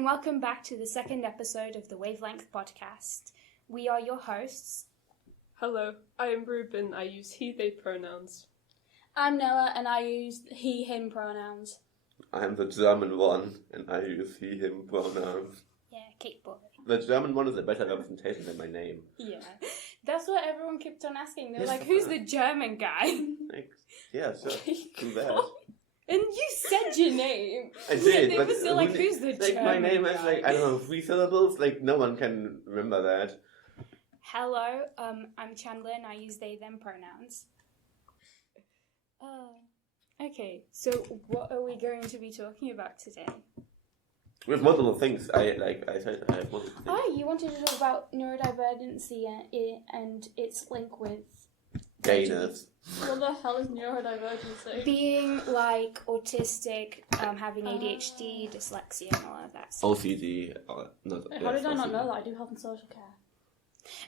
and welcome back to the second episode of the Wavelength podcast. We are your hosts. Hello, I am Reuben. I use he, they pronouns. I'm Noah, and I use he, him pronouns. I'm the German one, and I use he, him pronouns. Yeah, cake boy. The German one is a better representation than my name. Yeah, that's what everyone kept on asking. They're Yes, like, who's the German guy? Yeah, sure, do that. And you said your name. I did, They but were still like, who's the German my name guy? has I don't know, 3 syllables. No one can remember that. Hello, I'm Chandler, and I use they, them pronouns. Okay, so what are we going to be talking about today? We have multiple things. I said I have multiple things. Oh, you wanted to talk about neurodivergency and its link with Gayness. What the hell is neurodivergency? being like autistic, having ADHD, dyslexia, and all of that stuff. OCD. How did I not know that? I do health and social care.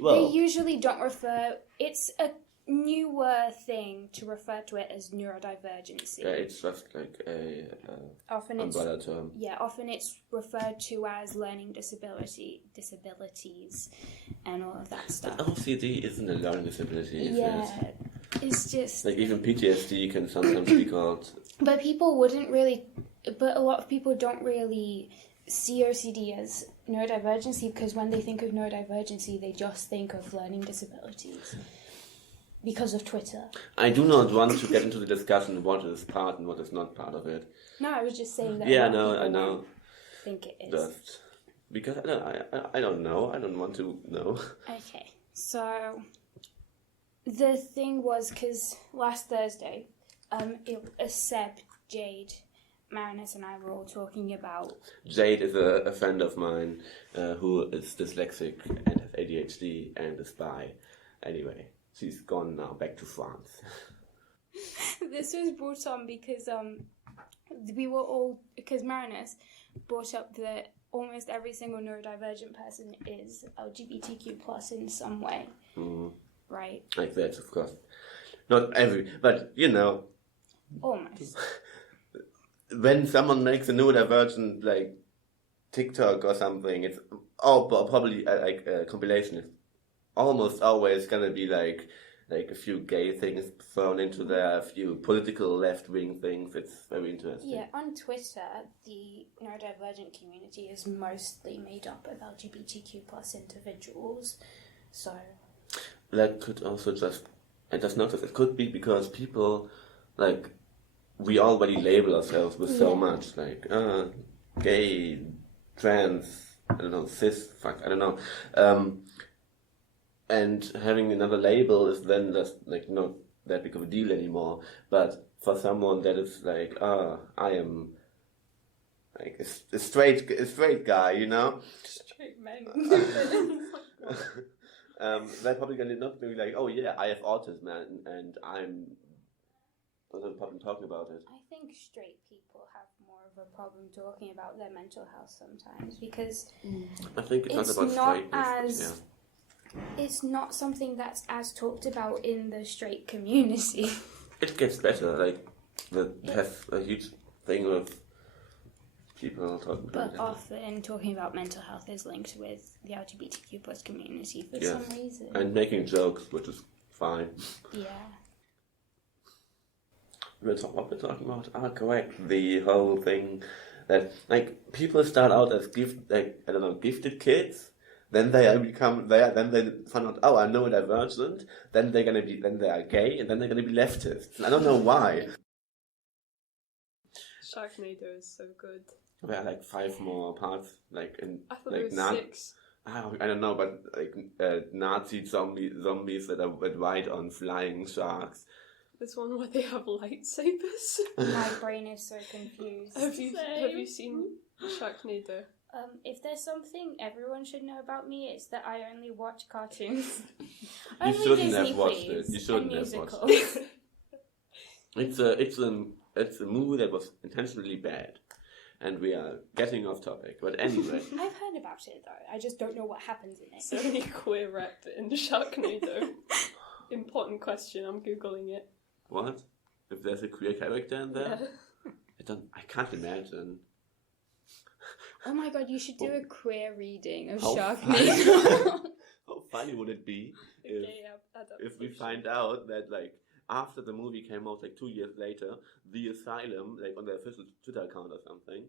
Well, They usually don't refer. It's a newer thing to refer to it as neurodivergency. yeah, it's just like a Often it's umbrella term. often it's referred to as learning disabilities, and all of that stuff. But OCD isn't a learning disability, is Yeah, it? it's just. Like even PTSD can sometimes be called. But people wouldn't really. But a lot of people don't really see OCD as neurodivergency because when they think of neurodivergency, they just think of learning disabilities because of Twitter. I do not want to get into the discussion of what is part and what is not part of it. No, I was just saying that. Yeah, a lot of I people know. don't think it is. Just because I don't know. I don't want to know. Okay, so the thing was because last Thursday, Seb, Jade, Marinus, and I were all talking about. Jade is a friend of mine who is dyslexic and has ADHD and is bi. Anyway, she's gone now back to France. This was brought on because we were all because Marinus brought up that almost every single neurodivergent person is LGBTQ plus in some way, right? Like that, of course. Not every, but Almost. when someone makes a neurodivergent like TikTok or something, it's probably like a compilation. It's almost always gonna be like a few gay things thrown into there, a few political left-wing things. It's very interesting. Yeah, on Twitter, the neurodivergent community is mostly made up of LGBTQ plus individuals. So That could also I just noticed it could be because people we already label ourselves with so much gay, trans, I don't know, cis, I don't know. And having another label is then just not that big of a deal anymore. But for someone that is I am a straight guy, Straight men. they're probably gonna not be like, oh yeah, I have autism and I'm no problem talking about it. I think straight people have more of a problem talking about their mental health sometimes because I think it's not about straightness. it's not something that's as talked about in the straight community. It gets better. That has a huge thing with people talking about it. But often talking about mental health is linked with the LGBTQ plus community for Yes. some reason. And making jokes, which is fine. Yeah. What we're talking about? Correct. The whole thing that people start out as gifted kids. Then they then they find out, oh, I'm neurodivergent. Then they are gay, and then they're gonna be leftists. And I don't know why. Sharknado is so good. There are 5 more parts, I thought there was 6. I don't know, but Nazi zombies that ride on flying sharks. This one where they have lightsabers. My brain is so confused. Have you seen Sharknado? If there's something everyone should know about me, it's that I only watch cartoons. You shouldn't have watched it. You shouldn't have watched it. It's a movie that was intentionally bad, and we are getting off topic. But anyway, I've heard about it though. I just don't know what happens in it. So many queer rep in Sharknado. Important question. I'm googling it. what? If there's a queer character in there? Yeah. I can't imagine. Oh my god, you should do a queer reading of How Sharknado. How funny would it be if, Okay, if we find out that, like, after the movie came out, like 2 years later, the Asylum, like on their official Twitter account or something,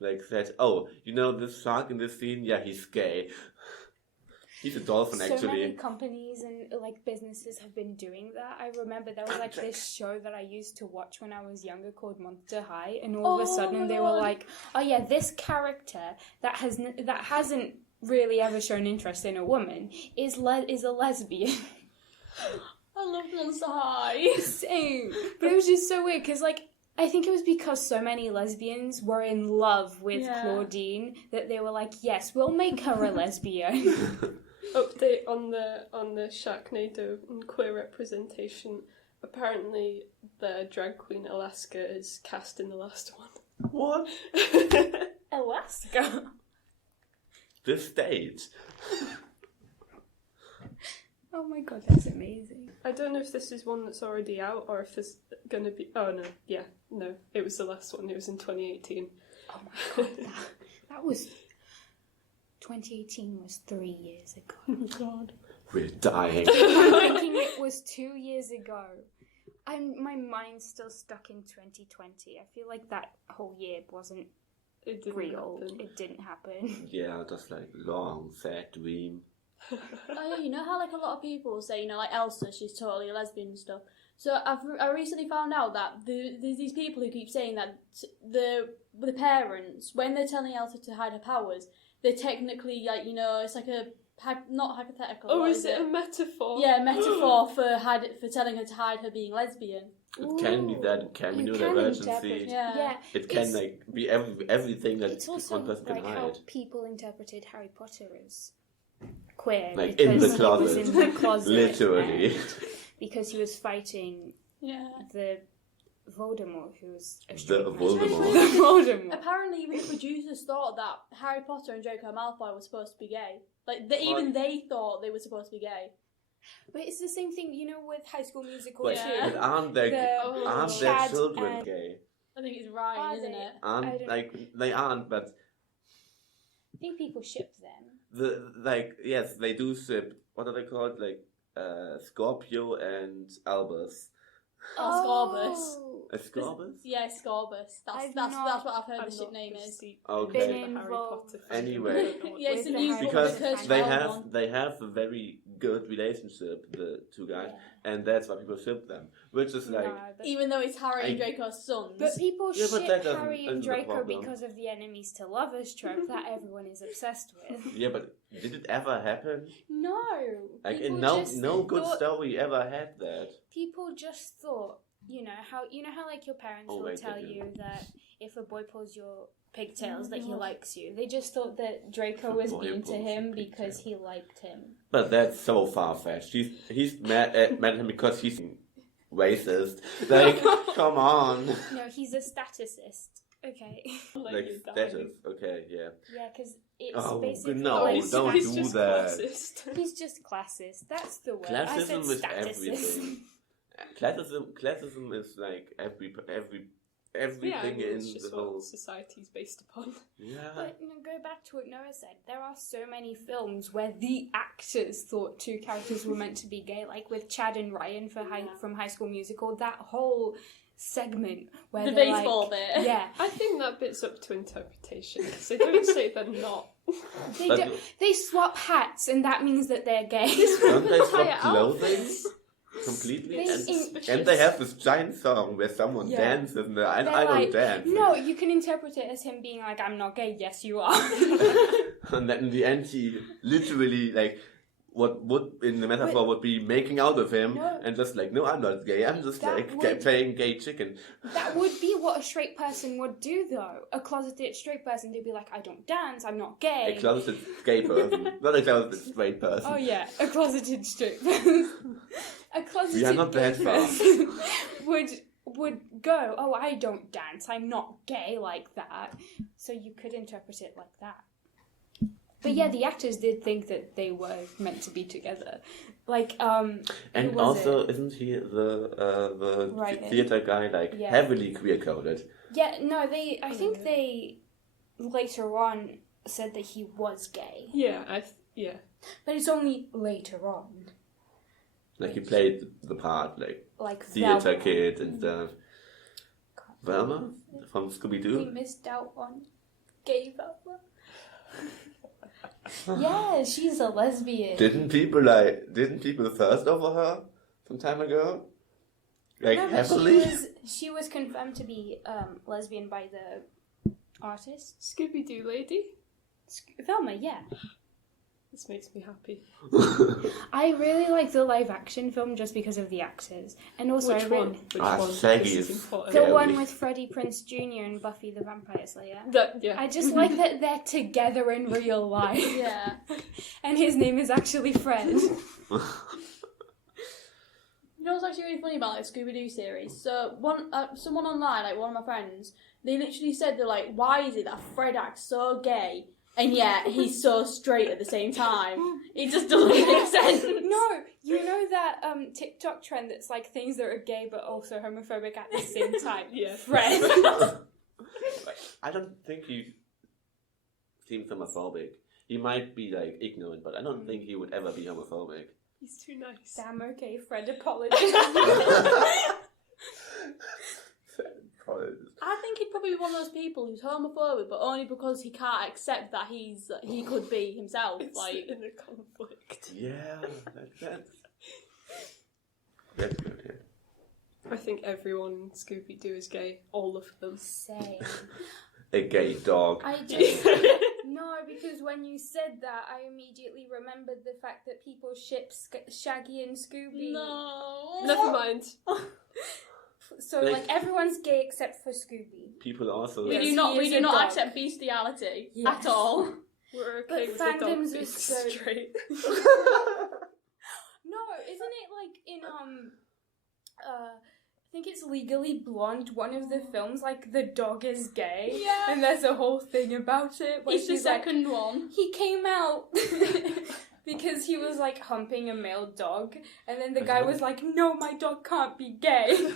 like said, "Oh, you know this shark in this scene? Yeah, he's gay. He's a dolphin, So actually." many companies and like businesses have been doing that. I remember there was like this show that I used to watch when I was younger called Monster High, and all of a sudden they were like, "Oh yeah, this character that hasn't really ever shown interest in a woman is a lesbian." I love Monster High. Same, but it was just so weird because like. I think it was because so many lesbians were in love with Claudine that they were like, "Yes, we'll make her a lesbian." Update on the Sharknado and queer representation. Apparently, the drag queen Alaska is cast in the last one. What? Alaska. This stage. Oh my god, that's amazing. I don't know if this is one that's already out or if there's going to be... Oh, no. Yeah, no. It was the last one. It was in 2018. Oh my god, that was... 2018 was 3 years ago. Oh god. We're dying. I'm thinking it was 2 years ago. My mind's still stuck in 2020. I feel like that whole year wasn't It didn't real. happen. It didn't happen. Yeah, just like long, sad dream. Oh yeah, you know how like a lot of people say, you know, like Elsa, she's totally a lesbian and stuff. So I recently found out that there's these people who keep saying that the parents, when they're telling Elsa to hide her powers, they're technically like, you know, it's like a not hypothetical. Oh, is it a metaphor? Yeah, a metaphor for telling her to hide her being lesbian. It can be that. It can be You neurodivergency. Yeah. It can like be everything that It's also one person can like how hide. people interpreted Harry Potter as queer. Like because in the he was closet. in the closet. Literally. and because he was fighting Yeah. the Voldemort, who was a The straight man. Voldemort. The Voldemort. Apparently, even the producers thought that Harry Potter and Draco Malfoy were supposed to be gay. Like, even they thought they were supposed to be gay. But it's the same thing, you know, with High School Musical But, too. Yeah. but aren't their Chad children and- gay? I think it's Ryan, Are isn't they? it? I Aren't don't- like they aren't, but I think people ship them. yes, they do ship. What are they called? Like Scorpio and Albus. Scorbus. A Scorbus? Yeah, Scorbus. I've That's not- what I've heard I'm the ship not name as is. deep Okay. into Been the Harry involved. Potter fan. Anyway. Yeah, it's With a the new Harry book, Because the Cursed they Child have one. they have a very good relationship, the two guys, and that's why people ship them. Which is like No, but, Even though it's Harry and Draco's sons. but people Yeah, but ship that doesn't- Harry and isn't the Draco problem. because of the enemies to lovers trope that everyone is obsessed with. yeah, but did it ever happen? No. Like people in no just good thought- story ever had that. People just thought, you know how like your parents Oh, will wait, tell they do. you that if a boy pulls your pigtails that he likes you. They just thought that Draco was Boy mean to pulls him your because pigtails. he liked him. But that's so far fetched. He's mad at him because he's racist. Like, come on. No, he's a staticist. Okay. Like you're dying. status. Okay, yeah. Yeah, because it's Oh, basically no, like don't he's do just that. classist. He's just classist. That's the word. I said Classism is staticist. everything. Classism is like everything Yeah, I mean, in it's just the what whole. society's based upon. Yeah. But go back to what Noah said. There are so many films where the actors thought two characters were meant to be gay, like with Chad and Ryan from High School Musical. That whole segment where The they're baseball like, bit. Yeah, I think that bit's up to interpretation because they don't say they're not. they swap hats, and that means that they're gay. Don't they Entire swap clothing outfits. completely? They- And they have this giant song where someone Yeah. dances and I They're don't like, dance. No, you can interpret it as him being like, "I'm not gay." Yes, you are. And then in the end, he literally like what would in the metaphor would be making out of him No. and just like, no, I'm not gay. I'm just That like would- playing gay chicken. That would be what a straight person would do, though. A closeted straight person, they'd be like, "I don't dance. I'm not gay." A closeted gay person, not a closeted straight person. Oh yeah, a closeted straight person. A closeted We are not gay that far. person would go, "Oh, I don't dance. I'm not gay like that." So you could interpret it like that. But yeah, the actors did think that they were meant to be together. Like, And who was also, it? isn't he the Writing. theater guy like Yeah. heavily queer coded? Yeah, no, I think they later on said that he was gay. Yeah, But it's only later on. Like he played the part, Like theater Velma. kid and stuff. Velma from Scooby We Doo. missed out on gay Velma. Yeah, she's a lesbian. Didn't people thirst over her some time ago? Like No, but heavily. she was confirmed to be lesbian by the artist. Scooby-Doo lady. Velma, yeah. This makes me happy. I really like the live action film just because of the actors. And also Which one? Which one? Shaggy This is is important. the Scary. one with Freddie Prinze Jr. and Buffy the Vampire Slayer. Yeah. I just like that they're together in real life. Yeah. And his name is actually Fred. You know what's actually really funny about like Scooby-Doo series? So someone online, like one of my friends, they literally said, they're like, why is it that Fred acts so gay and yet he's so straight at the same time? It just doesn't make sense. No, you know that TikTok trend that's like things that are gay but also homophobic at the same time? Yeah. Fred. I don't think he seems homophobic. He might be like ignorant, but I don't think he would ever be homophobic. He's too nice. Damn, okay, Fred apologized. I think he'd probably be one of those people who's homophobic, but only because he can't accept that he could be himself. It's Like, in a conflict. Yeah, that's good. Yeah. I think everyone in Scooby-Doo is gay. All of them. Same. A gay dog. I just... No, because when you said that, I immediately remembered the fact that people ship Shaggy and Scooby. no. Never mind. So, Like- like, everyone's gay except for Scooby. People also. We Yes, do he not. We is do a not dog. accept bestiality Yes. at all. We're But okay with the dog fandoms being are so- straight. No, isn't it like in I think it's Legally Blonde, one of the films, like the dog is gay. Yeah. And there's a whole thing about it. Where It's the she's like, second one. he came out because he was like humping a male dog, and then the guy was like, no, my dog can't be gay.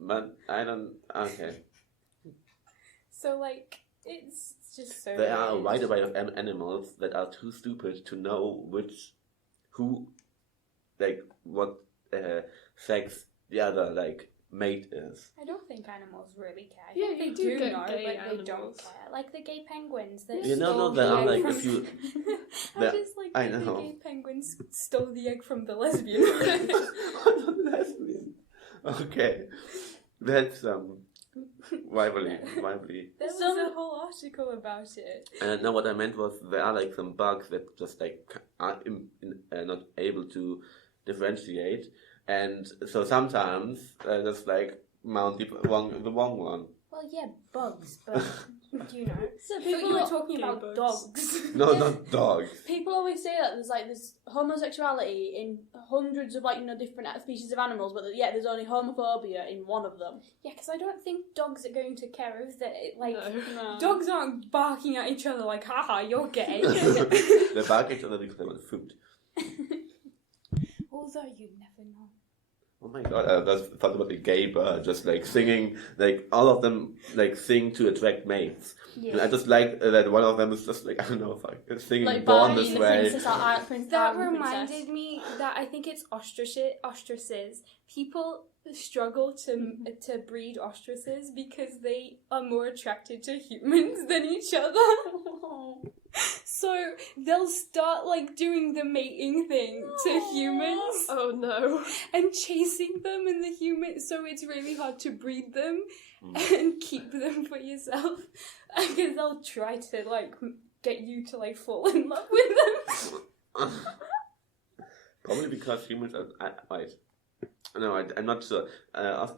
But I don't. Okay. So like, it's just so There are a weird. wide array of animals that are too stupid to know what sex the other mate is. I don't think animals really care. I Yeah, think you they do do get know, gay but they don't animals. care. Like the gay penguins that You know, stole there the are, egg like, from... if you- I there- just like I that the know. gay penguins stole the egg from the lesbian. Lesbian. Okay. That's rivalry. There was a whole article about it. No, what I meant was there are some bugs that just are not able to differentiate, and so sometimes just mount the wrong one. Well, yeah, bugs, but you know. So But people you were are- talking gay about bugs. dogs. No, not dogs. People always say that there's homosexuality in hundreds of different species of animals, but yet there's only homophobia in one of them. Yeah, because I don't think dogs are going to care if they No. Dogs aren't barking at each other like, haha, you're gay. They bark at each other because they want food. Although you never know. Oh my god, I just thought about the gay bird just singing, all of them sing to attract mates. Yeah. And I just like that one of them is just I don't know, singing Born Barney This the Way. Princess, That Princess. reminded me that I think it's ostriches. People struggle to breed ostriches because they are more attracted to humans than each other. So they'll start doing the mating thing to humans Oh no. and chasing them and the humans. So it's really hard to breed them and keep them for yourself because they'll try to get you to fall in love with them. Probably because humans are wait. No, I'm not sure. How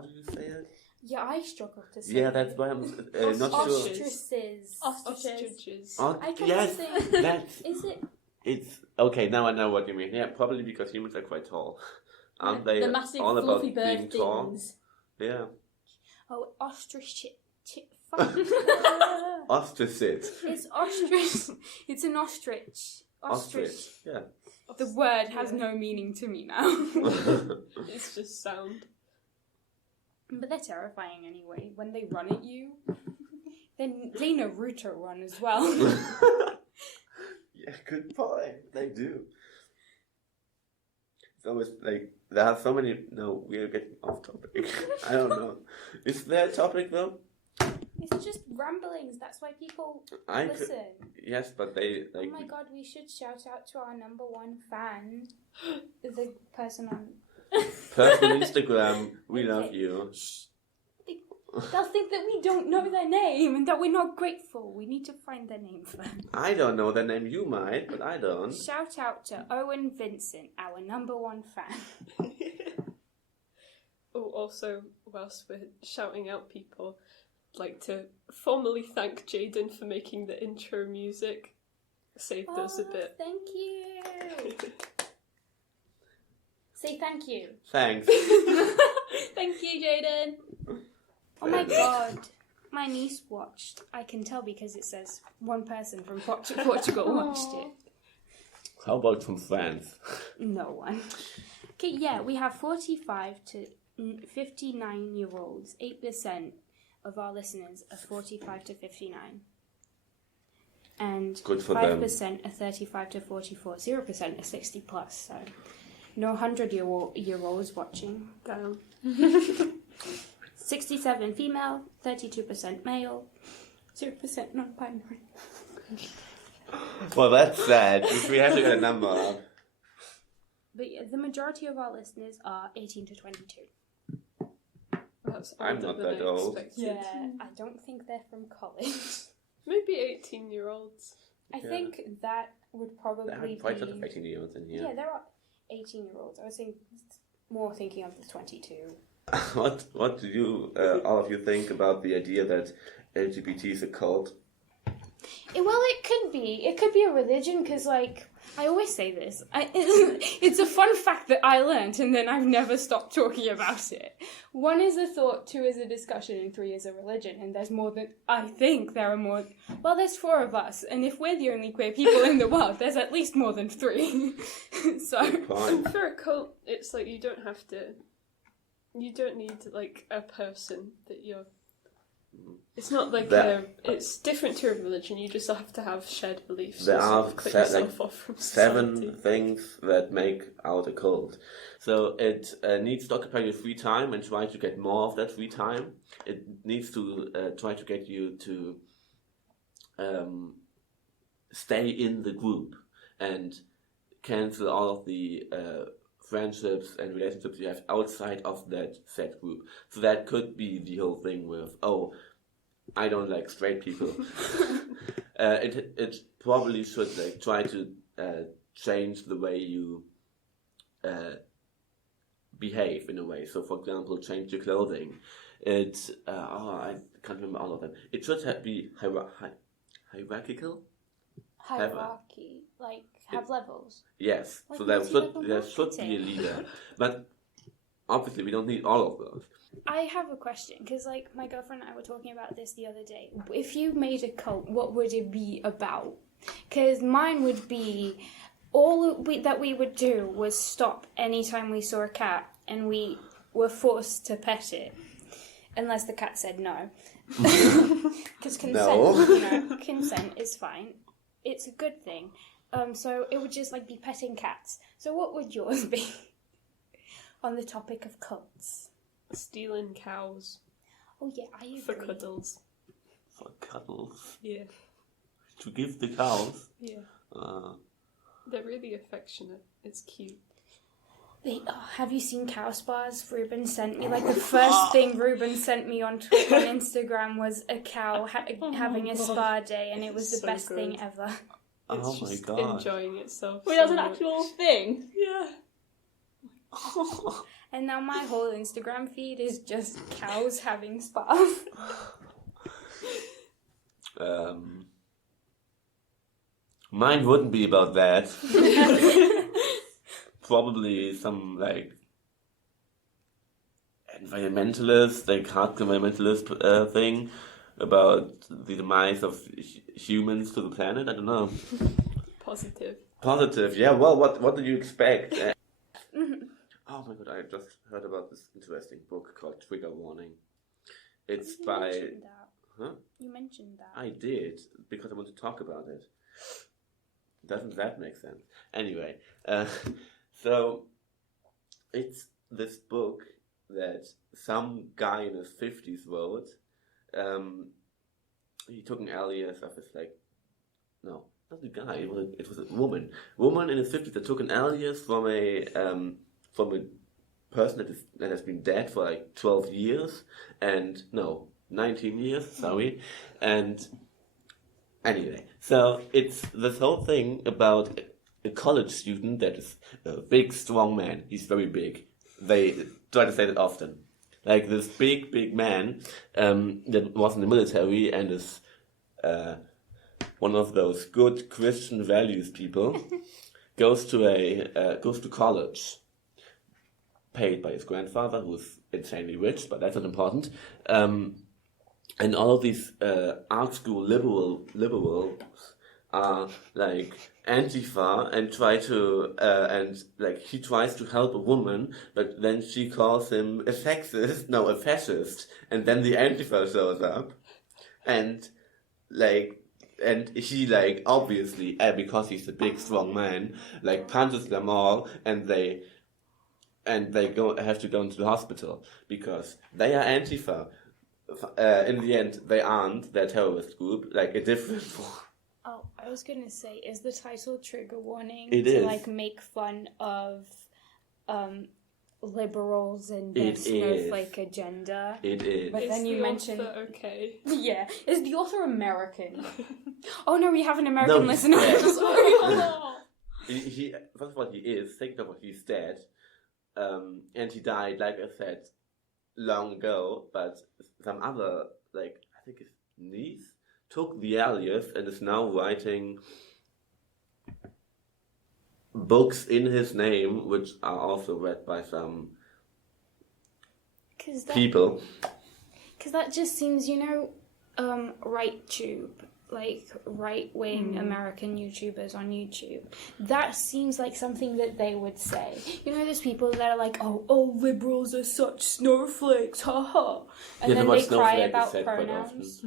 do you say it? Yeah, I struggle to say. Yeah, that's why I'm not sure. Ostriches. Ostriches. I can Yes, say. that's Is it? it's okay. Now I know what you mean. Yeah, probably because humans are quite tall, aren't they? The massive all about fluffy being bird tall. things. Yeah, Oh, ostrich. ostrich. It's ostrich. It's an ostrich. Ostrich. Yeah. The word has no meaning to me now. It's just sound. But they're terrifying anyway. When they run at you, Then play Naruto one as well. Yeah, good point. They do. It's always like there are so many. No, we're getting off topic. I don't know. Is there a topic though? It's just ramblings. That's why people listen. Yes, but they like. Oh my god, we should shout out to our number one fan, the person on. Person on Instagram, we Okay. love you. Shh. They'll think that we don't know their name and that we're not grateful. We need to find their name first. I don't know their name. You might, but I don't. Shout out to Owen Vincent, our number one fan. Oh, also, whilst we're shouting out people, I'd like to formally thank Jaden for making the intro music. Saved us a bit. Thank you. Say thank you. Thanks. Thank you, Jaden. Oh my god. My niece watched. I can tell because it says one person from Portugal watched it. How about from France? No one. Okay, yeah, we have 45 to 59-year-olds. 8% of our listeners are 45 to 59. And Good for 5% them. are 35 to 44. 0% are 60 plus. So no 100-year-olds watching. Go. 67 female, 32% male, 0% non-binary. Well, that's sad. We have to get a number up. But yeah, the majority of our listeners are 18 to 22. That's I'm older not than that I old. expected. I don't think they're from college. Maybe 18-year-olds. I Yeah. think that would probably There are quite a lot of be... 18-year-olds in here. Yeah, there are 18-year-olds. I was more thinking of the 22. What do you, all of you, think about the idea that LGBT is a cult? Well, it could be. It could be a religion because, like, I always say this. It's a fun fact that I learnt and then I've never stopped talking about it. 1 is a thought, 2 is a discussion, and 3 is a religion. And there's more than... I think there are more... Well, there's 4 of us. And if we're the only queer people in the world, there's at least more than 3. So... Fine. And for a cult, it's like you don't have to... You don't need, like, a person that you're... It's not like it's different to a religion. You just have to have shared beliefs. There and are sort of cut yourself off from 7 society. things that make out a cult. So it needs to occupy your free time and try to get more of that free time. It needs to try to get you to stay in the group and cancel all of the friendships and relationships you have outside of that set group. So that could be the whole thing with, oh, I don't like straight people. It probably should like try to change the way you behave in a way. So, for example, change your clothing. I can't remember all of them. It should be hierarchical. Hierarchy. Like, have levels. Yes. Like So there multi-level should be a marketing. leader, but obviously we don't need all of those. I have a question, because, like, my girlfriend and I were talking about this the other day. If you made a cult, what would it be about? Because mine would be, that we would do was stop anytime we saw a cat and we were forced to pet it. Unless the cat said no. Because consent, consent is fine. It's a good thing. So it would just, like, be petting cats. So what would yours be on the topic of cults? Stealing cows Oh, yeah, I agree. for cuddles. For cuddles. Yeah. To give the cows. Yeah. They're really affectionate. It's cute. Have you seen cow spas Reuben sent me? Like, the first thing Reuben sent me on Twitter and Instagram was a cow having a spa day, and it was the So best good. thing ever. It's Oh my just god. enjoying itself. Wait, so that's an much. actual thing. Yeah. And now my whole Instagram feed is just cows having spas. Mine wouldn't be about that. Probably some like environmentalist, like hardcore environmentalist thing about the demise of humans to the planet. I don't know. Positive. Positive, yeah. Well, what do you expect? Oh my god, I just heard about this interesting book called Trigger Warning. It's by Huh? You mentioned that. I did, because I want to talk about it. Doesn't that make sense? Anyway, so it's this book that some guy in his 50s wrote. He took an alias of his no, not a guy. It was a woman. Woman in his 50s that took an alias from a person that has been dead for like 12 years and no, 19 years. Sorry, and anyway, so it's this whole thing about a college student that is a big, strong man. He's very big. They try to say that often. Like this big man that was in the military and is one of those good Christian values people, goes to college, paid by his grandfather, who's insanely rich, but that's not important. And all of these art school liberals are like Antifa and try to he tries to help a woman, but then she calls him a fascist, and then the Antifa shows up, and he obviously because he's a big strong man punches them all, and they have to go into the hospital because they are Antifa. In the end, they aren't. They're a terrorist group, a different one. Oh, I was gonna say, is the title trigger warning It to is. make fun of liberals and It their snowflake agenda? It is. But then you mentioned, okay. yeah, is the author American? Oh no, we have an American listener. Yeah. Sorry. He first of all, he is. Second of all, he's dead, and he died, like I said, long ago. But some other, I think his niece took the alias and is now writing books in his name, which are also read by some people. Because that just seems, RightTube, right-wing American YouTubers on YouTube. That seems like something that they would say. There's people that are like, oh, liberals are such snowflakes, haha. And then they cry about pronouns.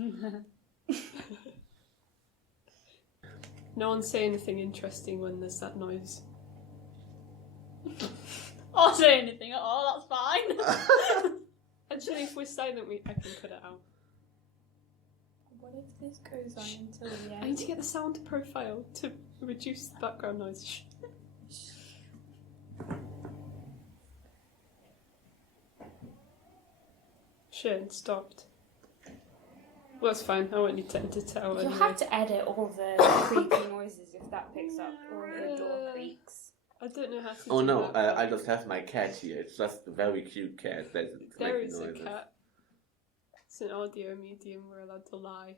No one say anything interesting when there's that noise. I'll say anything at all, that's fine. Actually, if we're silent, I can cut it out. What if this goes on until the end? I need to get the sound profile to reduce the background noise. Shit, it stopped. Well, it's fine. I won't need to edit it out You'll anyway. have to edit all the creaky noises if that picks up, or the door creaks. I don't know how to Oh do no, that. I just have my cat here. It's just a very cute cat that's There making is noises. a cat. It's an audio medium. We're allowed to lie.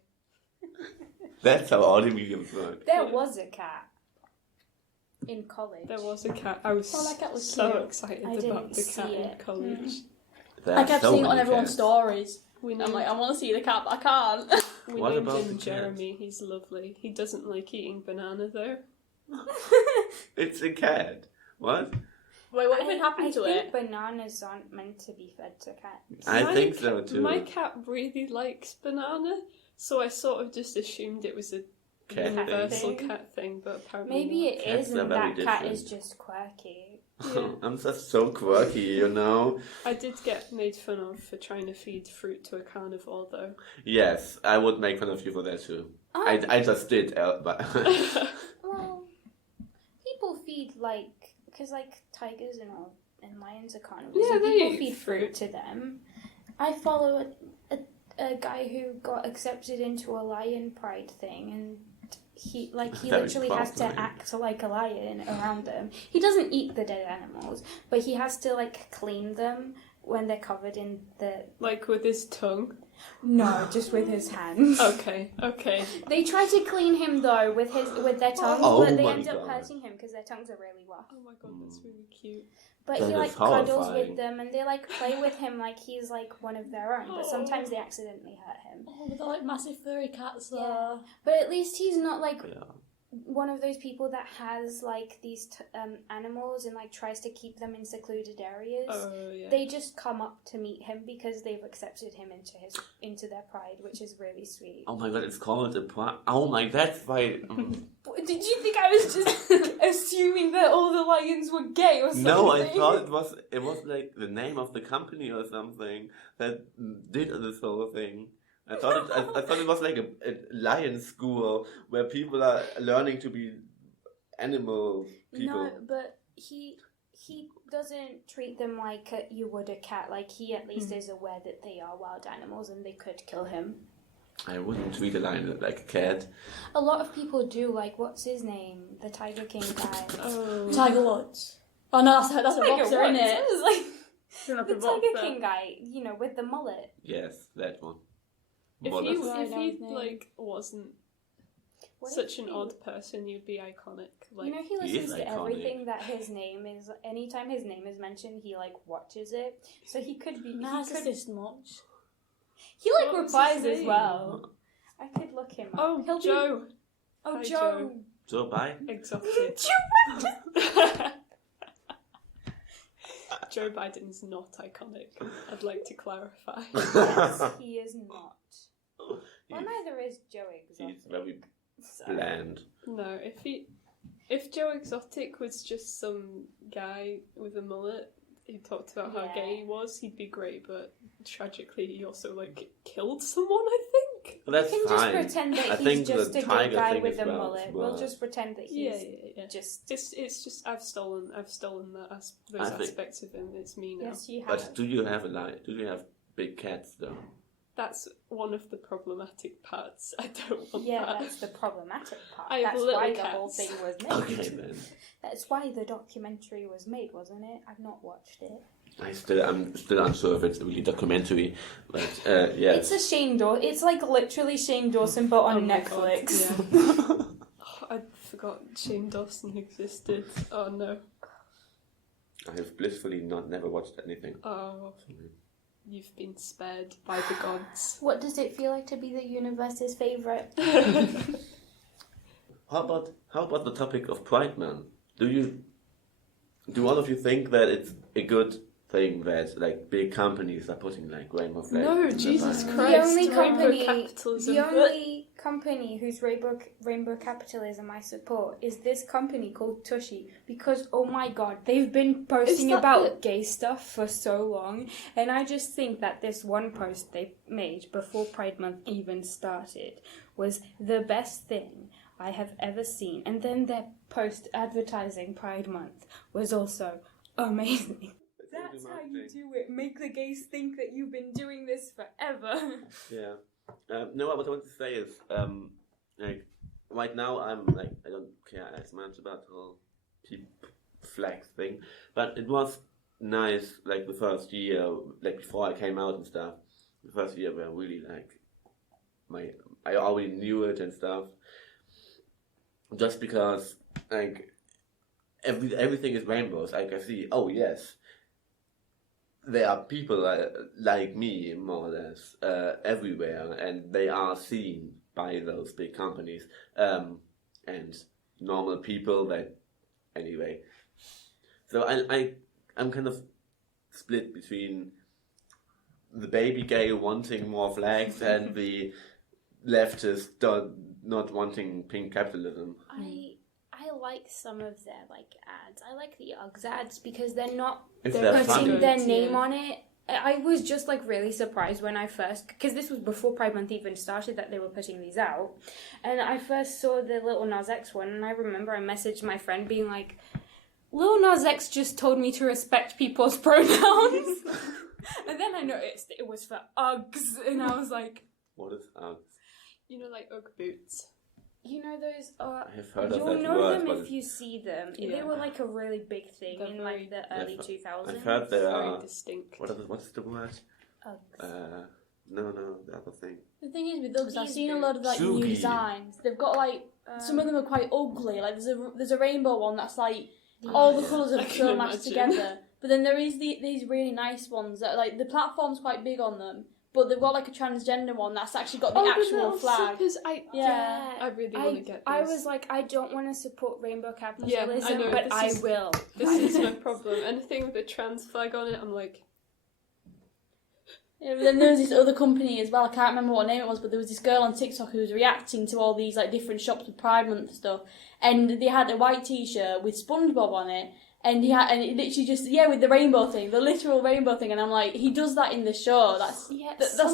That's how audio mediums work. There was a cat in college. There was a cat. I was Oh, that cat was so cute. excited I about didn't the cat see in it. college. There I are kept so seeing it on many everyone's cats. stories. We I'm named like, I want to see the cat, but I can't. We What named about him the cat? Jeremy. He's lovely. He doesn't like eating banana though. It's a cat. What? Wait, what even happened to I it? think bananas aren't meant to be fed to cats. I My think so too. My cat really likes banana, so I sort of just assumed it was a Cat universal thing. cat thing, but apparently Maybe not. it Cats is, are and very that cat different. is just quirky. Yeah. I'm just so quirky, I did get made fun of for trying to feed fruit to a carnivore, though. Yes, I would make fun of you for that too. Oh. I just did, but Well, people feed because tigers and lions are carnivores. Yeah, and they people eat feed fruit to them. I follow a guy who got accepted into a lion pride thing, and he Very literally has to proud lion. act like a lion around them. He doesn't eat the dead animals, but he has to clean them when they're covered in the... Like with his tongue. No, just with his hands. Okay. They try to clean him though with their tongues, Oh but they my end up God. hurting him because their tongues are really rough. Oh my god, that's really cute. But That he is cuddles horrifying. with them, and they play with him like he's one of their own. But sometimes they accidentally hurt him. Oh, but they're massive furry cats though. Yeah. But at least he's not yeah. one of those people that has like these animals and like tries to keep them in secluded areas. Oh, yeah. They just come up to meet him because they've accepted him into their pride, which is really sweet. Oh my god, it's called a pride. Oh my, that's why. Did you think I was just assuming that all the lions were gay or something? No, I thought it was like the name of the company or something that did this whole thing. I thought it was like a lion school where people are learning to be animal people. No, but he doesn't treat them like you would a cat. Like, he at least is aware that they are wild animals and they could kill him. I wouldn't treat a lion like a cat. A lot of people do. Like, what's his name? The Tiger King guy. Oh. Tiger Woods. Oh no, that's a boxer, isn't it? It was like Not the the Tiger boxer. King guy, you know, with the mullet. Yes, that one. If Mullet. you I know his name. like wasn't What such did an he- odd person, you'd be iconic. Like, You know, he He is listens to iconic. everything that his name is. Anytime his name is mentioned, he like watches it. So he could be. Narcissist much. He like What was replies his as name? well. I could look him up. oh, He'll Joe. Be... Oh, Hi, Joe. So bye. Exotic. Joe Biden's not iconic. I'd like to clarify. Yes, he is not. Well, neither is Joe Exotic. He's very So- bland. No, if Joe Exotic was just some guy with a mullet who talked about how Yeah. gay he was, he'd be great. But tragically, he also like killed someone. I think. Well, that's We can just fine. pretend that I he's think just the a good tiger guy thing with as a well mullet. We'll was- just pretend that Yeah, he's yeah. just. It's just I've stolen that those I think- aspects of him. It's me now. Yes, you have. But do you have do you have big cats though? That's one of the problematic parts. I don't want Yeah, that. that's the problematic part. I have That's little why the whole cats. thing was made. Okay then. That's why the documentary was made, wasn't it? I've not watched it. I'm still unsure if it's really documentary, but yeah. It's a Shane Dawson. It's like literally Shane Dawson, but on Oh my Netflix. God, yeah. Oh, I forgot Shane Dawson existed. Oh no. I have blissfully never watched anything. Oh, you've been spared by the gods. What does it feel like to be the universe's favourite? How about the topic of Pride Month? Do all of you think that it's a good thing that like big companies are putting like rainbow flags? No, in the Jesus Bible? Christ. The only Rainbow capitalism. the only company whose rainbow capitalism I support is this company called Tushy, because oh my god, they've been posting about gay stuff for so long, and I just think that this one post they made before Pride Month even started was the best thing I have ever seen, and then their post advertising Pride Month was also amazing. That's how you do it. Make the gays think that you've been doing this forever. Yeah. No, what I want to say is, like, right now I'm like, I don't care as much about the whole flag thing, but it was nice, like, the first year, like, before I came out and stuff, the first year where I really, like, I already knew it and stuff, just because, like, everything is rainbows. Like, I see, oh, yes, there are people like me, more or less, everywhere, and they are seen by those big companies, and normal people that, anyway. So I'm kind of split between the baby gay wanting more flags and the leftist not wanting pink capitalism. I like some of their like ads. I like the Uggs ads because they're not If they're they're putting funny. their Good, name yeah. on it. I was just like really surprised when I first, because this was before Pride Month even started, that they were putting these out, and I first saw the Lil Nas X one, and I remember I messaged my friend being like, Lil Nas X just told me to respect people's pronouns. And then I noticed it was for Uggs, and I was like, What is Uggs? You know, like Ugg boots. you know those I have heard of you'll that know word, them but if you see them. They Yeah. were like a really big thing They're in very- like the early 2000s. I've heard they Very are. distinct. What's the word? Uggs. No, the other thing. The thing is with Uggs, I've These seen a lot of like new Sugi. designs. They've got like some of them are quite ugly. Like there's a rainbow one that's like all the colours I are can so matched imagine. together. But then there is these really nice ones that like the platform's quite big on them, but they've got like a transgender one that's actually got the actual flag. Yeah. I really want to get this. I was like, I don't want to support rainbow capitalism, I know, but I will. This is my problem. Anything with a trans flag on it, I'm like... Yeah, but then there was this other company as well, I can't remember what name it was, but there was this girl on TikTok who was reacting to all these like different shops with Pride Month stuff, and they had a white t-shirt with SpongeBob on it, and it literally just, with the rainbow thing, the literal rainbow thing, and I'm like, he does that in the show, that's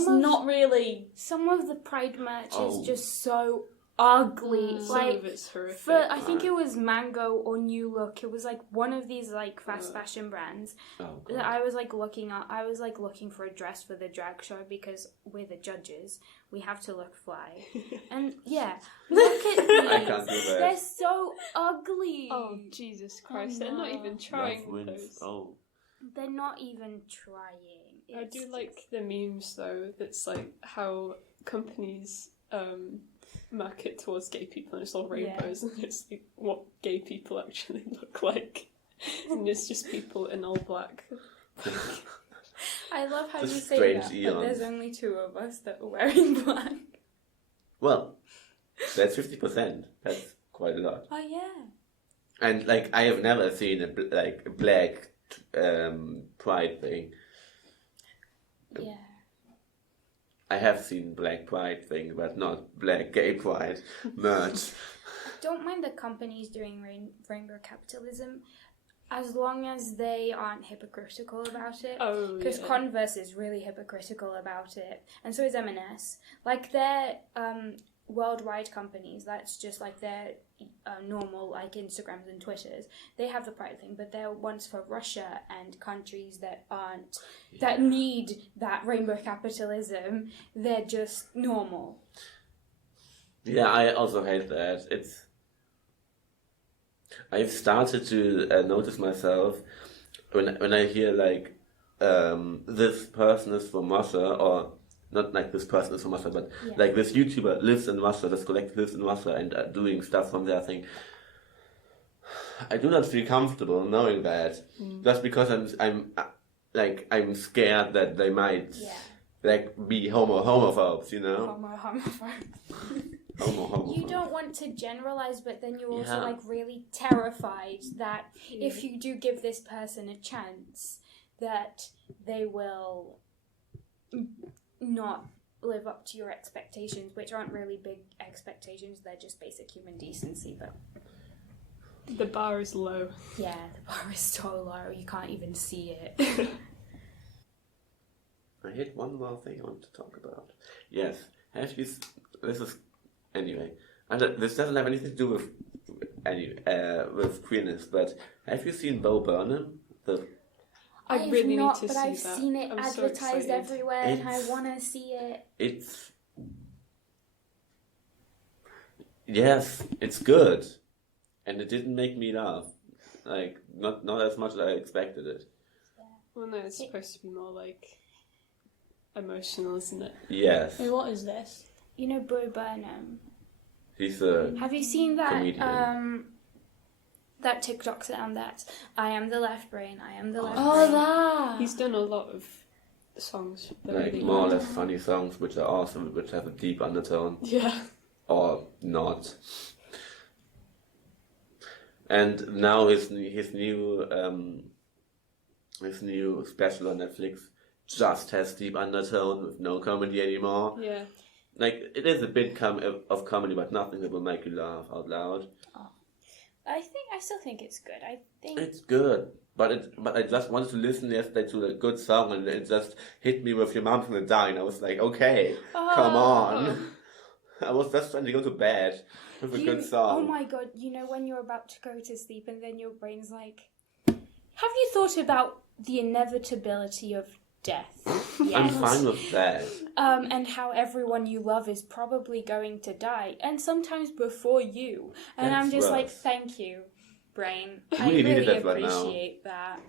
not really... Some of the Pride merch is just so ugly. Some of it's horrific. I think it was Mango or New Look. It was like one of these like fast fashion brands that I was like looking at. I was like looking for a dress for the drag show because we're the judges. We have to look fly. And look at these. I can't do that. They're so ugly. Oh, Jesus Christ. They're not even trying with those. They're not even trying. I do like the memes though, that's like how companies market towards gay people and it's all rainbows and it's like what gay people actually look like. And it's just people in all black. I love how you Just say strange that, eons. but there's only 2 of us that are wearing black. Well, that's 50%. That's quite a lot. Oh yeah. And like, I have never seen a black pride thing. Yeah. I have seen black pride thing, but not black gay pride merch. Don't mind the companies doing rainbow capitalism, as long as they aren't hypocritical about it. Oh, because Converse is really hypocritical about it, and so is M&S. Like they're worldwide companies. That's just like their normal like Instagrams and Twitters. They have the pride thing, but they're ones for Russia and countries that aren't that need that rainbow capitalism. They're just normal. Yeah, I also hate that. I've started to notice myself when I hear like this person is from Russia, or not like this person is from Russia, but like this YouTuber lives in Russia, this collective lives in Russia and doing stuff from there. I think I do not feel comfortable knowing that, just because I'm scared that they might like be homophobes, you know. Homophobes. You don't want to generalize, but then you're also like really terrified that if you do give this person a chance, that they will not live up to your expectations, which aren't really big expectations, they're just basic human decency. But the bar is low. Yeah, the bar is so low, you can't even see it. I hit one more thing I want to talk about. Yes, anyway, this doesn't have anything to do with queerness, but have you seen Bo Burnham? I really need to see that. that. I've seen it advertised everywhere, and I want to see it. It's good, and it didn't make me laugh. Like not as much as I expected it. Well, no, it's supposed to be more like emotional, isn't it? Yes. Hey, what is this? You know Bo Burnham. He's a. Have you seen that? Comedian. That TikTok sound that I am the left brain, I am the left brain. Oh, that! He's done a lot of songs that Like really more or less funny songs, which are awesome, which have a deep undertone. Yeah. Or not. And now his new special on Netflix just has deep undertone with no comedy anymore. Yeah. Like, it is a bit of comedy, but nothing that will make you laugh out loud. Oh. I still think it's good. I think it's good, but I just wanted to listen yesterday to a good song, and it just hit me with "Your Mom's Gonna Die," and I was like, okay, come on. I was just trying to go to bed with a good song. Oh my god! You know when you're about to go to sleep, and then your brain's like, "Have you thought about the inevitability of death?" Yes. I'm fine with that. And how everyone you love is probably going to die, and sometimes before you. And That's I'm just like, rough. thank you, brain. I I really needed really that right now. appreciate that.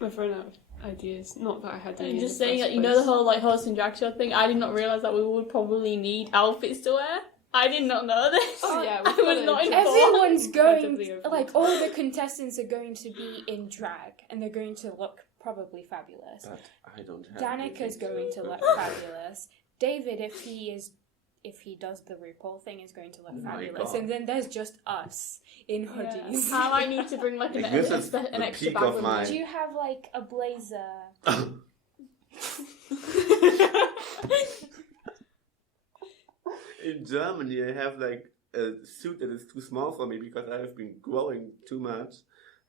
I've run out of ideas. Not that I had any. I'm just saying that, you know, the whole like horse and drag show thing. I did not realise that we would probably need outfits to wear. I did not know this. Oh yeah, I was not informed. Everyone's Incredibly going, over like, all the contestants are going to be in drag, and they're going to look probably fabulous. But I don't have. Danica's going to look fabulous. David, if he does the RuPaul thing, is going to look fabulous. God. And then there's just us in hoodies. How I need to bring like an extra peak bag of with my- me. Do you have like a blazer? In Germany, I have like a suit that is too small for me because I have been growing too much.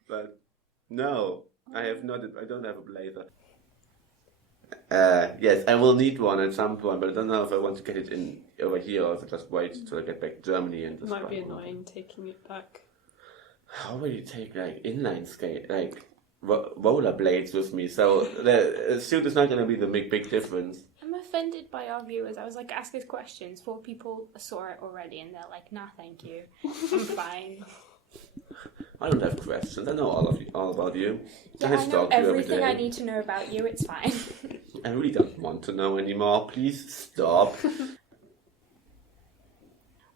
But no, I don't have a blazer. Yes, I will need one at some point, but I don't know if I want to get it in over here or if I just wait till I get back to Germany and It just might be buy one. annoying taking it back. How will you take like inline skate, like roller blades with me? So the suit is not going to be the big difference. I'm offended by our viewers. I was like, ask us questions. 4 people saw it already and they're like, nah, thank you. I'm fine. I don't have questions. I know all about you. Yeah, just I know talk to you every everything day. I need to know about you. It's fine. I really don't want to know anymore. Please stop.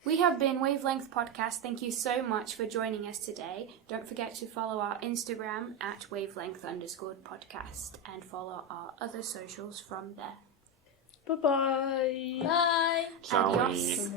We have been Wavelength Podcast. Thank you so much for joining us today. Don't forget to follow our Instagram at wavelength_podcast and follow our other socials from there. Bye-bye. Bye. Ciao. Adios.